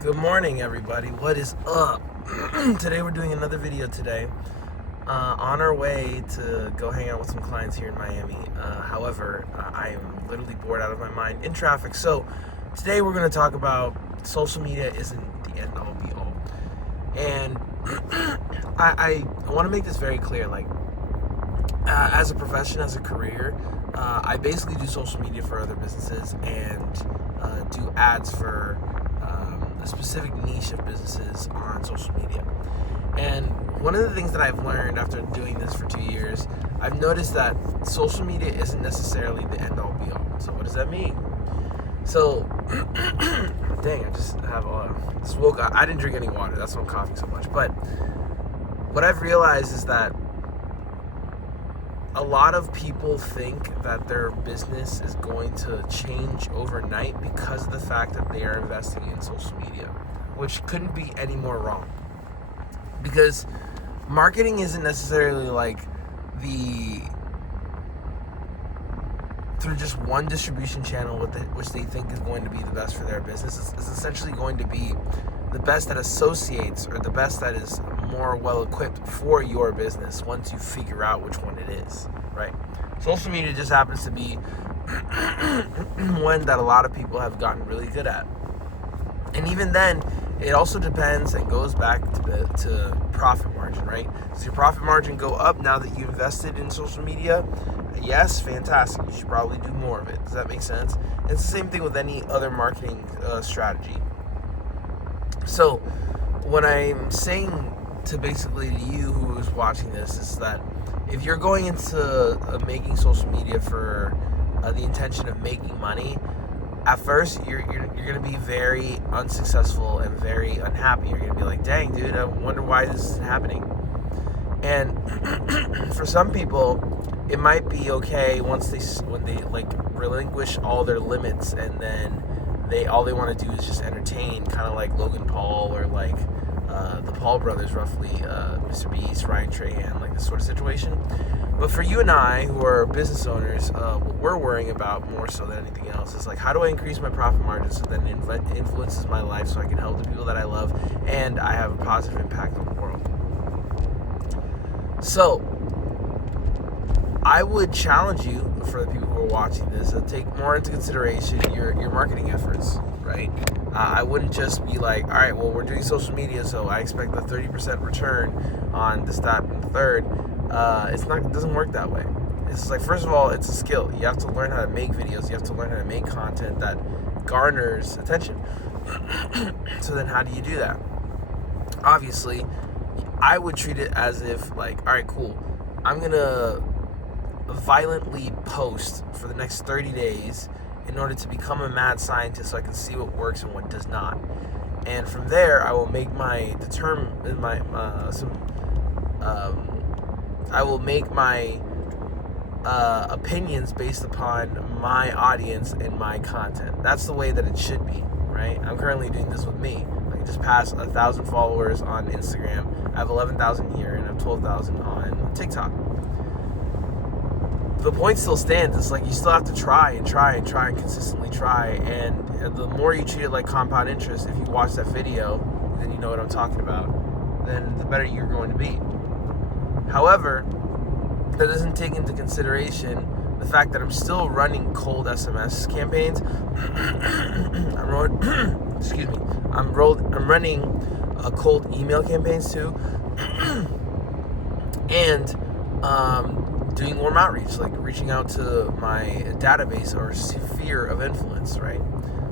Good morning, everybody. What is up? Today we're doing another video today. On our way to go hang out with some clients here in Miami. However, I am literally bored out of my mind in traffic. So today we're going to talk about social media isn't the end all be all. And I want to make this very clear. As a profession, as a career, I basically do social media for other businesses and do ads for a specific niche of businesses on social media. And one of the things that I've learned after doing this for 2 years, I've noticed that social media isn't necessarily the end all be all. So what does that mean? So, dang, I just have just woke up. I didn't drink any water. That's why I'm coughing so much. But what I've realized is that a lot of people think that their business is going to change overnight because of the fact that they are investing in social media, which couldn't be any more wrong. Because marketing isn't necessarily like through just one distribution channel which they think is going to be the best for their business. It's essentially going to be the best that associates or the best that is more well equipped for your business once you figure out which one it is, right? Social media just happens to be one that a lot of people have gotten really good at. And even then, it also depends and goes back to profit margin, right? Does your profit margin go up now that you invested in social media? Yes, fantastic. You should probably do more of it. Does that make sense? It's the same thing with any other marketing strategy. So what I'm saying to basically you who is watching this is that if you're going into making social media for the intention of making money, at first you're going to be very unsuccessful and very unhappy. You're going to be like, dang, dude, I wonder why this is happening. And for some people, it might be okay when they like relinquish all their limits and then all they want to do is just entertain, kind of like Logan Paul or like the Paul brothers, roughly, Mr. Beast, Ryan Trahan, like this sort of situation. But for you and I, who are business owners, what we're worrying about more so than anything else is like, how do I increase my profit margin so that it influences my life so I can help the people that I love and I have a positive impact on the world. So I would challenge you, for the people who are watching this, to take more into consideration your marketing efforts, right? I wouldn't just be like, all right, well, we're doing social media, so I expect a 30% return on this, that, and the third. It doesn't work that way. It's like, first of all, it's a skill. You have to learn how to make videos. You have to learn how to make content that garners attention. So then how do you do that? Obviously, I would treat it as if like, all right, cool, I'm going to violently post for the next 30 days in order to become a mad scientist so I can see what works and what does not. And from there, I will make my opinions based upon my audience and my content. That's the way that it should be, right? I'm currently doing this with me. I just passed 1,000 followers on Instagram. I have 11,000 here and I have 12,000 on TikTok. The point still stands. It's like you still have to try and consistently try. And the more you treat it like compound interest, if you watch that video, then you know what I'm talking about, then the better you're going to be. However, that doesn't take into consideration the fact that I'm still running cold SMS campaigns. I'm running cold email campaigns too, and doing warm outreach, like reaching out to my database or sphere of influence, right?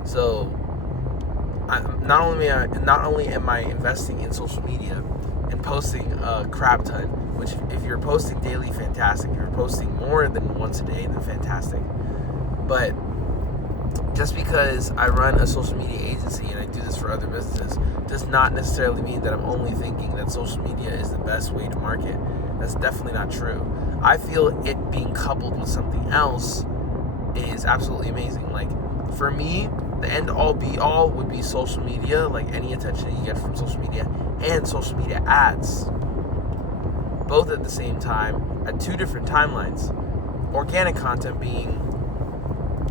So not only am I investing in social media and posting a crap ton, which if you're posting daily, fantastic. If you're posting more than once a day, then fantastic. But just because I run a social media agency and I do this for other businesses does not necessarily mean that I'm only thinking that social media is the best way to market. That's definitely not true. I feel it being coupled with something else is absolutely amazing. Like, for me, the end all be all would be social media, like any attention you get from social media, and social media ads. Both at the same time, at two different timelines. Organic content being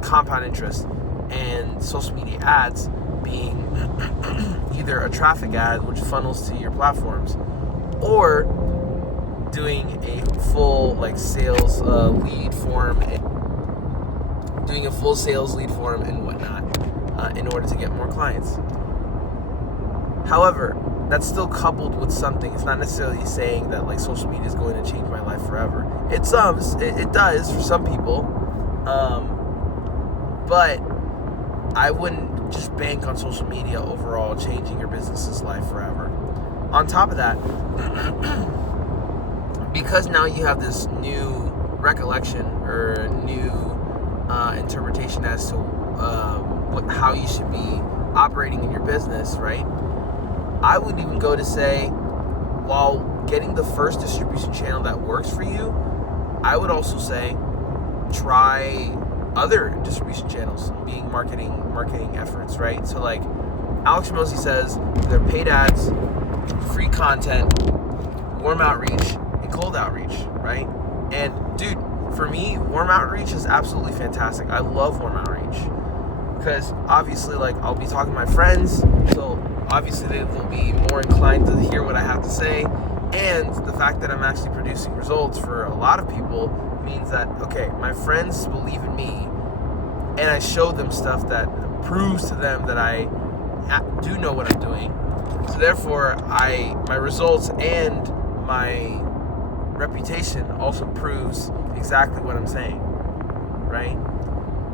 compound interest, and social media ads being either a traffic ad, which funnels to your platforms, or doing a full sales lead form, and whatnot in order to get more clients. However, that's still coupled with something. It's not necessarily saying that social media is going to change my life forever. It does for some people, but I wouldn't just bank on social media overall changing your business's life forever. On top of that, because now you have this new recollection or new interpretation as to how you should be operating in your business, right? I would even go to say, while getting the first distribution channel that works for you, I would also say try other distribution channels, being marketing efforts, right? So Alex Hormozi says, they're paid ads, free content, warm outreach, and cold outreach, right? And dude, for me, warm outreach is absolutely fantastic. I love warm outreach because obviously I'll be talking to my friends, so obviously they will be more inclined to hear what I have to say, and the fact that I'm actually producing results for a lot of people means that, okay, my friends believe in me, and I show them stuff that proves to them that I do know what I'm doing. So therefore, my results and my reputation also proves exactly what I'm saying, right?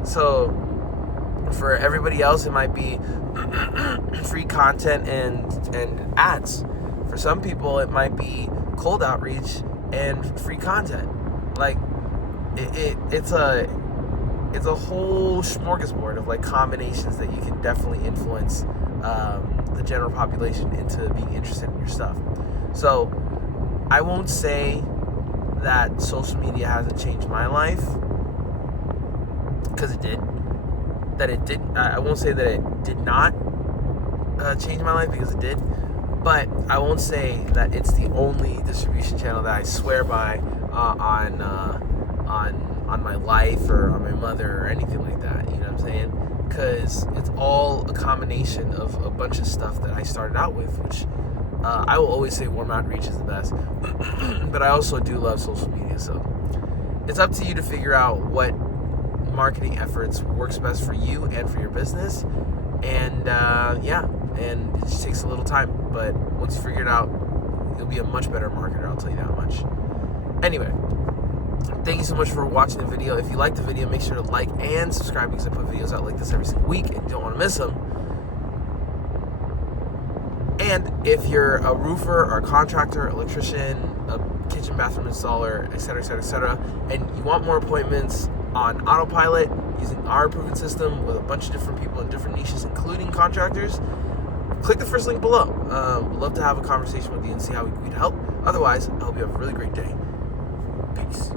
So for everybody else, it might be free content and ads. For some people, it might be cold outreach and free content. It's a whole smorgasbord of combinations that you can definitely influence the general population into being interested in your stuff. So I won't say that social media hasn't changed my life, because it did. I won't say that it did not change my life, because it did. But I won't say that it's the only distribution channel that I swear by on my life or on my mother or anything like that. You know what I'm saying? Because it's all a combination of a bunch of stuff that I started out with, which I will always say warm outreach is the best. But I also do love social media, so it's up to you to figure out what marketing efforts works best for you and for your business. And and it just takes a little time, but once you figure it out, you'll be a much better marketer, I'll tell you that much. Anyway, thank you so much for watching the video. If you liked the video, make sure to like and subscribe, because I put videos out like this every single week and you don't want to miss them. And if you're a roofer or a contractor, electrician, a kitchen bathroom installer, etc., and you want more appointments on autopilot using our proven system with a bunch of different people in different niches, including contractors, click the first link below. We'd love to have a conversation with you and see how we can help. Otherwise, I hope you have a really great day. Peace.